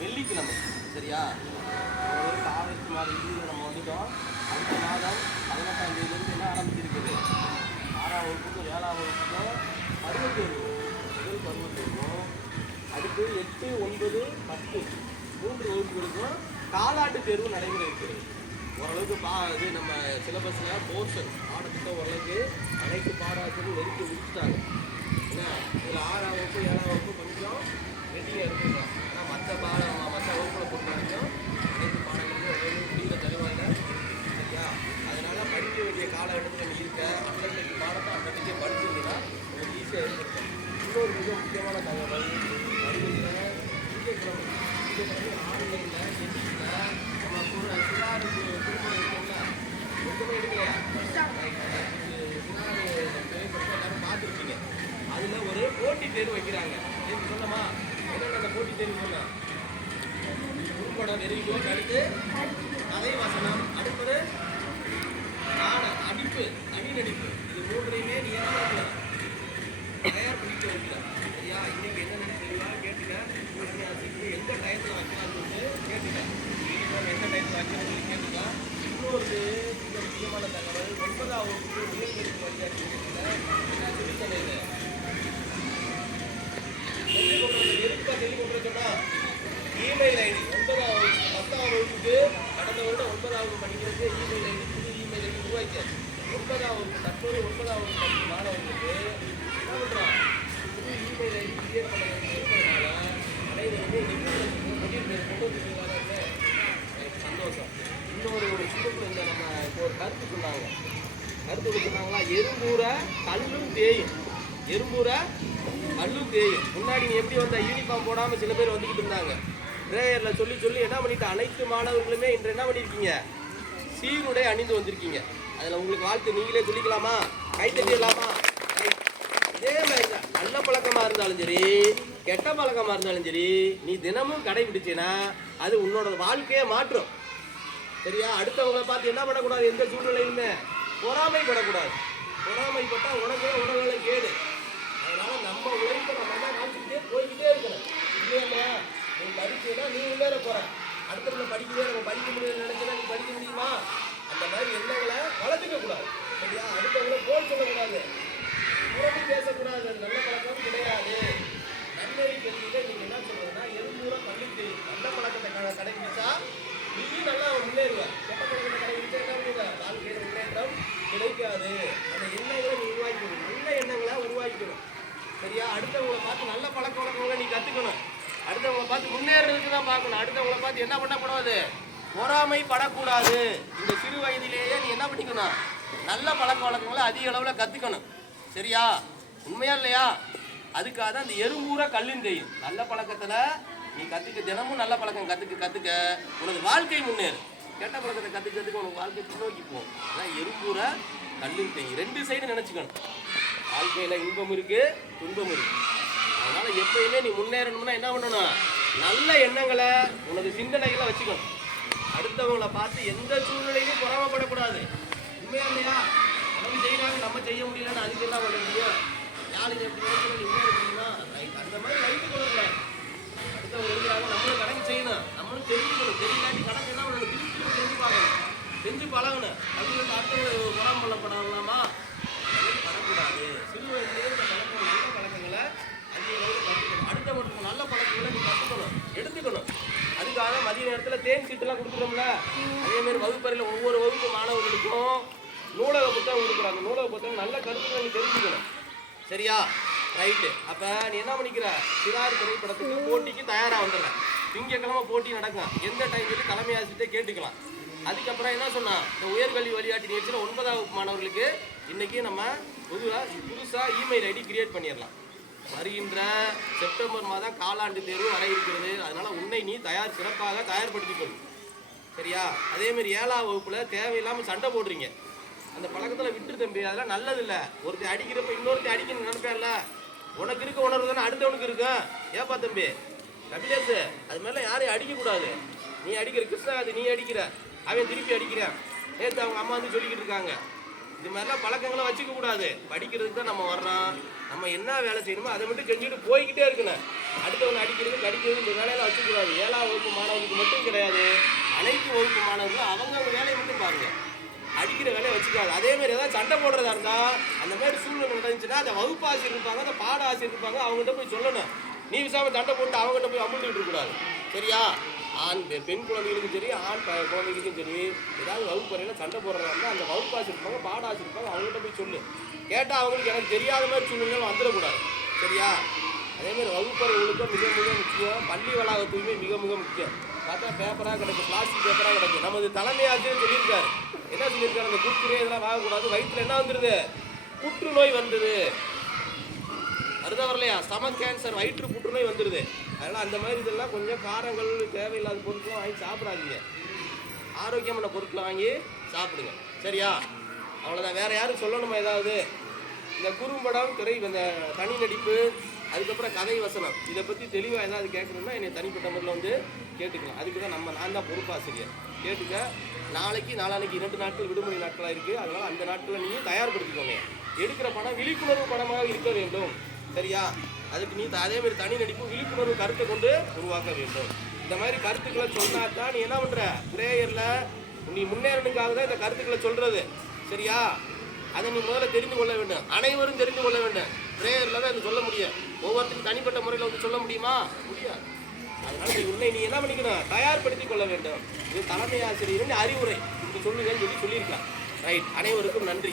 வெள்ளிக்கிழமை. சரியா? ஆகஸ்ட் மாதம் இறுதியில் நம்ம வந்துட்டோம். அடுத்த மாதம் 18ஆம் தேதியிலிருந்து என்ன ஆரம்பிச்சிருக்குது? 6ஆம் வகுப்புக்கும் 7ஆம் வகுப்புக்கும் பருவத் தேர்வு, முதல் பருவத் தேர்வும், அடுத்து 8, 9, 10 3 வகுப்புகளுக்கும் காலாண்டு தேர்வு நடைமுறை இருக்கிறது. ஓரளவுக்கு இது நம்ம சிலபஸில் போர்ஷன் பாடத்திட்டம் ஓரளவுக்கு அனைத்து பாடத்திலும் நெருக்கி முடிச்சுட்டாங்க. ஏன்னா இதில் 6ஆம் வகுப்பு 7ஆம் வகுப்பு கொஞ்சம் ரெடியாக இருக்குங்க. ஆனால் மற்ற வகுப்புகளை பொறுத்த வரைக்கும் அனைத்து பாடங்களுக்கும் ஓரளவு முடிகிற தருவாங்க. சரியா? அதனால் படிக்க வேண்டிய காலகட்டத்தில் இருக்க அன்றைக்கு பாடத்தை அன்றைக்கே படிச்சிருந்தீங்கன்னா உங்களுக்கு ஈஸியாக இருக்கும். இன்னொரு மிக முக்கியமான தகவல், திங்கட்கிழமை ஆன்லைனில் எண்ணிக்கையில் நம்ம கூட சிறாருக்கு திருமணம் இருக்கோம்ல, ஒன்றுமே எடுக்கலையா? சிறாரு திரைப்படத்தை எல்லாரும் பார்த்துருக்கீங்க. அதில் ஒரு போட்டி தேர்வு வைக்கிறாங்க. ஏன்னு சொல்லமா? என்னென்ன அந்த போட்டி தேர்வு சொன்ன குறும்படம் நெருங்கிக்கோ, அடுத்து கதை வசனம், அடுத்தது அடிப்பு, நவீனடிப்பு, இது மூன்றையுமே நீ என்ன பண்ணலாம்? தயார் பண்ணிட்டு வைக்கலாம். சரியா? இன்னைக்கு என்ன தெளிவாக கேட்டுக்க. உடனே அதுக்கு எந்த டயத்தில் வைக்கலாம்னு சொல்லிட்டு கேட்டுக்க. எந்த டயத்தில் வைக்கணும்னு கேட்டுக்க. இன்னொரு மிக முக்கியமான தகவல், 9ஆம் வகுப்பு உயர்கல்வி வழிகாட்டி நான் சொல்லி சொன்னேன். சொல்லிக் சொன்னா இமெயில் ஐடி 9ஆம் வகுப்பு 10ஆம் வகுப்புக்கு கடந்த வருடம் 9ஆம் வகுப்பு படிக்கிறது இமெயில் ஐடி, புது இமெயில் ஐடி உருவாக்கியாச்சு. 9ஆம் வகுப்பு தற்போது 9ஆம் வகுப்பு படிக்கும் மாணவர்களுக்கு என்ன பண்ணுறோம்? புது இமெயில் ஐடி கிரியேட் பண்ண இருக்கிறதுனால அனைவருமே சந்தோஷம். இன்னொரு சிறப்பு இந்த நம்ம இப்போ ஒரு கருத்து சொன்னாங்க. எறும்பூரை கல்லும் தேயும். எறும்பூரை கல்லும் தேயும். முன்னாடி நீ எப்படி வந்த யூனிஃபார்ம் போடாமல் சில பேர் வந்துக்கிட்டு இருந்தாங்க. பிரேயரில் சொல்லி என்ன பண்ணிட்டு அனைத்து மாணவர்களுமே இன்று என்ன பண்ணியிருக்கீங்க? சீருடை அணிந்து வந்திருக்கீங்க. அதில் உங்களுக்கு வாழ்த்து நீங்களே சொல்லிக்கலாமா? கைத்தட்டிடலாமா? இதே மாதிரி தான் நல்ல பழக்கமாக இருந்தாலும் சரி, கெட்ட பழக்கமாக இருந்தாலும் சரி, நீ தினமும் கடைபிடிச்சின்னா அது உன்னோட வாழ்க்கையை மாற்றும். சரியா? அடுத்தவங்களை பார்த்து என்ன பண்ணக்கூடாது? எந்த சூழ்நிலையுமே பொறாமைப்படக்கூடாது. பொறாமைப்பட்டால் உனக்கே உடல்நிலை கேடு. அதனால நம்ம உழைப்பை நம்ம தான் காமிச்சுக்கிட்டே போய்கிட்டே இருக்கணும். இல்லையா? நீ படிச்சுன்னா நீ உள்ளேற போற, அடுத்தவங்களை படிக்கவே நம்ம படிக்க முடியும்னு நினைச்சா நீ படிக்க முடியுமா? அந்த மாதிரி எண்ணங்களை வளர்த்துக்க கூடாது. சரியா? அடுத்தவங்களை போல் சொல்லக்கூடாது, புறம்பி பேசக்கூடாது. அது நல்ல பழக்கம் கிடையாது. நன்னறி கல்வியில நீங்க என்ன சொல்றதுன்னா எறும்பூரா பள்ளிக்கு நல்ல பழக்கத்தை கடைபிடிச்சா நீயும் நல்லா முன்னேறுவேன். கெட்ட பழக்கத்தை கடைபிடிச்சா என்ன பண்ணுவ? வாழ்க்கையில முன்னேற்றம் கிடைக்காது. அந்த எண்ணங்களை நீ உருவாக்கிக்கணும், நல்ல எண்ணங்களை உருவாக்கிக்கணும். சரியா? அடுத்தவங்களை பார்த்து நல்ல பழக்க வழக்கங்களை நீ கற்றுக்கணும். அடுத்தவங்களை பார்த்து முன்னேறதுக்கு தான் பார்க்கணும். அடுத்தவங்களை பார்த்து என்ன பண்ணக்கூடாது? பொறாமைப்படக்கூடாது. இந்த சிறு வயதிலேயே நீ என்ன பண்ணிக்கணும்? நல்ல பழக்க வழக்கங்களை அதிக அளவில் கற்றுக்கணும். சரியா? உண்மையா இல்லையா? அதுக்காக தான் இந்த எறும்பூரா கல்லும் தெரியும். நல்ல பழக்கத்தில் நீ கற்றுக்க, தினமும் நல்ல பழக்கம் கற்றுக்க உனது வாழ்க்கை முன்னேறும். கெட்ட பழக்கத்தை கற்றுக்கிறதுக்கு உனக்கு வாழ்க்கை பின்னோக்கி போகும். அதான் எறும்பூரா கல்லும் தெரியும். ரெண்டு சைடு நினச்சிக்கணும். வாழ்க்கையில் இன்பம் இருக்குது, துன்பம் இருக்குது. அதனால் எப்பயுமே நீ முன்னேறணும்னா என்ன பண்ணணும்? நல்ல எண்ணங்களை உனது சிந்தனைகளை வச்சுக்கணும். அடுத்தவங்களை பார்த்து எந்த சூழ்நிலையும் பொறாமப்படக்கூடாது. உண்மையா இல்லையா? அவங்க செய்யறாங்க, நம்ம செய்ய முடியலன்னு அதுக்கு என்ன பண்ண முடியும்? யாருக்கு எப்படி நினைச்சு நீ முன்னேற முடியுமா? அந்த மாதிரி லைட்டு கொடுக்கல. அடுத்தவங்க இருக்கிறாங்க, நம்மளும் கணக்கு செய்யணும், நம்மளும் தெரிஞ்சுக்கணும். தெரியலாட்டி கணக்கு என்ன பண்ணணும்? திருப்பி செஞ்சு பார்க்கணும், செஞ்சு பழகணும். அப்படின்னு அடுத்தவங்க பொறாமப்படலாமா? படக்கூடாது. சிறு வயசுலேயே இந்த பழக்கம், நல்ல பழக்கங்களை அதிக அளவில் கற்றுக்கணும். அடுத்தவங்களுக்கு நல்ல பழக்கங்களை நீ கற்றுக்கணும், எடுத்துக்கணும். அதுக்காக மதிய நேரத்தில் தேன் சீட்டுலாம் கொடுக்குறோம்ல, அதேமாதிரி வகுப்பறையில் ஒவ்வொரு வகுப்பு மாணவர்களுக்கும் நூலக புத்தகம் கொடுக்குறாங்க. நூலக புத்தகம் நல்ல கருத்துக்களை நீ தெரிஞ்சுக்கணும். சரியா? ரைட்டு. அப்போ நீ என்ன பண்ணிக்கிற? சிறார் திரைப்படத்துக்கு போட்டிக்கு தயாராக வந்துடுற. திங்கக்கிழமை போட்டி நடக்கும். எந்த டைம்லேயும் தலைமை ஆசிரியத்தை கேட்டுக்கலாம். அதுக்கப்புறம் என்ன சொன்னால், இந்த உயர்கல்வி வழிகாட்டி நிகழ்ச்சியில் 9ஆம் வகுப்பு மாணவர்களுக்கு இன்றைக்கி நம்ம புதுசாக இமெயில் ஐடி கிரியேட் பண்ணிடலாம். வருகின்ற செப்டம்பர் மாதம் காலாண்டு தேர்வு வர இருக்கிறது. அதனால் உன்னை நீ சிறப்பாக தயார்படுத்திக் கொள். சரியா? அதேமாதிரி 7ஆம் வகுப்பில் தேவையில்லாமல் சண்டை போடுறீங்க. அந்த பழக்கத்தில் விட்டு தம்பி, அதெல்லாம் நல்லதில்லை. ஒருத்தர் அடிக்கிறப்ப இன்னொருத்தர் அடிக்கணும்னு நினைப்பேன்ல, உனக்கு இருக்க உணர்வு தானே அடுத்தவனுக்கு இருக்கும். ஏப்பா தம்பி கபிலேஷ், அது மாதிரிலாம் யாரையும் அடிக்கக்கூடாது. நீ அடிக்கிற கிருஷ்ணா, அது நீ அடிக்கிற, அவன் திருப்பி அடிக்கிறான். நேற்று அவங்க அம்மா வந்து சொல்லிக்கிட்டு இருக்காங்க. இது மாதிரிலாம் பழக்கங்களை வச்சுக்க கூடாது. படிக்கிறதுக்கு தான் நம்ம வர்றோம். நம்ம என்ன வேலை செய்யணுமோ அதை மட்டும் செஞ்சுட்டு போய்கிட்டே இருக்கணும். அடுத்தவங்க அடிக்கிறது கடிக்கிறது இந்த வேலையெல்லாம் வச்சுக்கூடாது. 7ஆம் வகுப்பு மாணவர்களுக்கு மட்டும் கிடையாது, அனைத்து வகுப்பு மாணவர்களும் அவங்க வேலையை மட்டும் பாருங்க. அடிக்கிற வேலையை வச்சுக்காது. அதே மாதிரி ஏதாவது சண்டை போடுறதா இருந்தால் அந்த மாதிரி சூழ்நிலை நடந்துச்சுன்னா அந்த வகுப்பு ஆசிரியர் இருப்பாங்க, அந்த பாட ஆசிரியர் இருப்பாங்க, அவங்ககிட்ட போய் சொல்லணும். நீ விசாம சண்டை போட்டு அவங்ககிட்ட போய் அமுழ்ந்துட்டு இருக்கக்கூடாது. சரியா? பெண் குழந்தைகளுக்கும் சரி, ஆண் குழந்தைகளுக்கும் சரி, ஏதாவது வகுப்பறையில் சண்டை போடுறதா இருந்தால் அந்த வகுப்பு ஆசிரியர் இருப்பாங்க, பாட ஆசிரியர் இருப்பாங்க, அவங்ககிட்ட போய் சொல்லு. கேட்டால் அவங்களுக்கு எனக்கு தெரியாத மாதிரி சூழ்நிலை வந்துடக்கூடாது. சரியா? அதேமாதிரி வகுப்பறை ஒழுக்கம் மிக மிக முக்கியம். பள்ளி வளாக தூய்மை மிக மிக முக்கியம். பார்த்தா பேப்பராக கிடக்கு, பிளாஸ்டிக் பேப்பராக கிடக்கு. நமது தலைமை ஆசிரியர் சொல்லியிருக்காரு. என்ன சொல்லியிருக்காரு? அந்த குறுக்குறே இதெல்லாம் வாங்கக்கூடாது. வயிற்றுல என்ன வந்துடுது? புற்றுநோய் வந்துடுது. அதுதான் வரலையா? ஸ்டமக் கேன்சர், வயிற்று புற்றுநோய் வந்துடுது. அதனால் அந்த மாதிரி இதெல்லாம் கொஞ்சம் காரங்கள் தேவையில்லாத பொருட்கள்லாம் வாங்கி சாப்பிடாதீங்க. ஆரோக்கியமான பொருட்களை வாங்கி சாப்பிடுங்க. சரியா? அவ்வளோதான். வேறு யாரும் சொல்லணுமா ஏதாவது? இந்த குறும்படம், திரை, இந்த தனி நடிப்பு, அதுக்கப்புறம் கதை வசனம், இதை பற்றி தெளிவாக ஏதாவது கேட்கணும்னா என்னை தனிப்பட்ட முறையில் வந்து கேட்டுக்கலாம். அதுக்கு தான் நான் தான் பொறுப்பாசிரியர். கேட்டுக்க. நாளைக்கு நாளானைக்கு 2 நாட்கள் விடுமுறை நாட்களாக இருக்குது. அதனால் அந்த நாட்களில் நீங்கள் தயார்படுத்திக்கோங்க. எடுக்கிற படம் விழிப்புணர்வு படமாக இருக்க வேண்டும். சரியா? அதுக்கு நீ அதேமாதிரி தனி நடிப்பு விழிப்புணர்வு கருத்தை கொண்டு உருவாக்க வேண்டும். இந்த மாதிரி கருத்துக்களை சொன்னா தான் நீ என்ன பண்ணுற? ப்ரேயரில் நீ முன்னேறணுக்காக தான் இந்த கருத்துக்களை சொல்கிறது. சரியா? அதை நீ முதல்ல தெரிந்து கொள்ள வேண்டும். அனைவரும் தெரிந்து கொள்ள வேண்டும். ப்ரேயரில் தான் இது சொல்ல முடியும். ஒவ்வொருத்தரும் தனிப்பட்ட முறையில் வந்து சொல்ல முடியுமா? முடியாது. அதனால் நீ என்ன பண்ணிக்கணும்? தயார்படுத்தி கொள்ள வேண்டும். இது தலைமை ஆசிரியரின் அறிவுரை. இப்படி சொல்லுங்கன்னு சொல்லியிருக்கலாம். ரைட். அனைவருக்கும் நன்றி.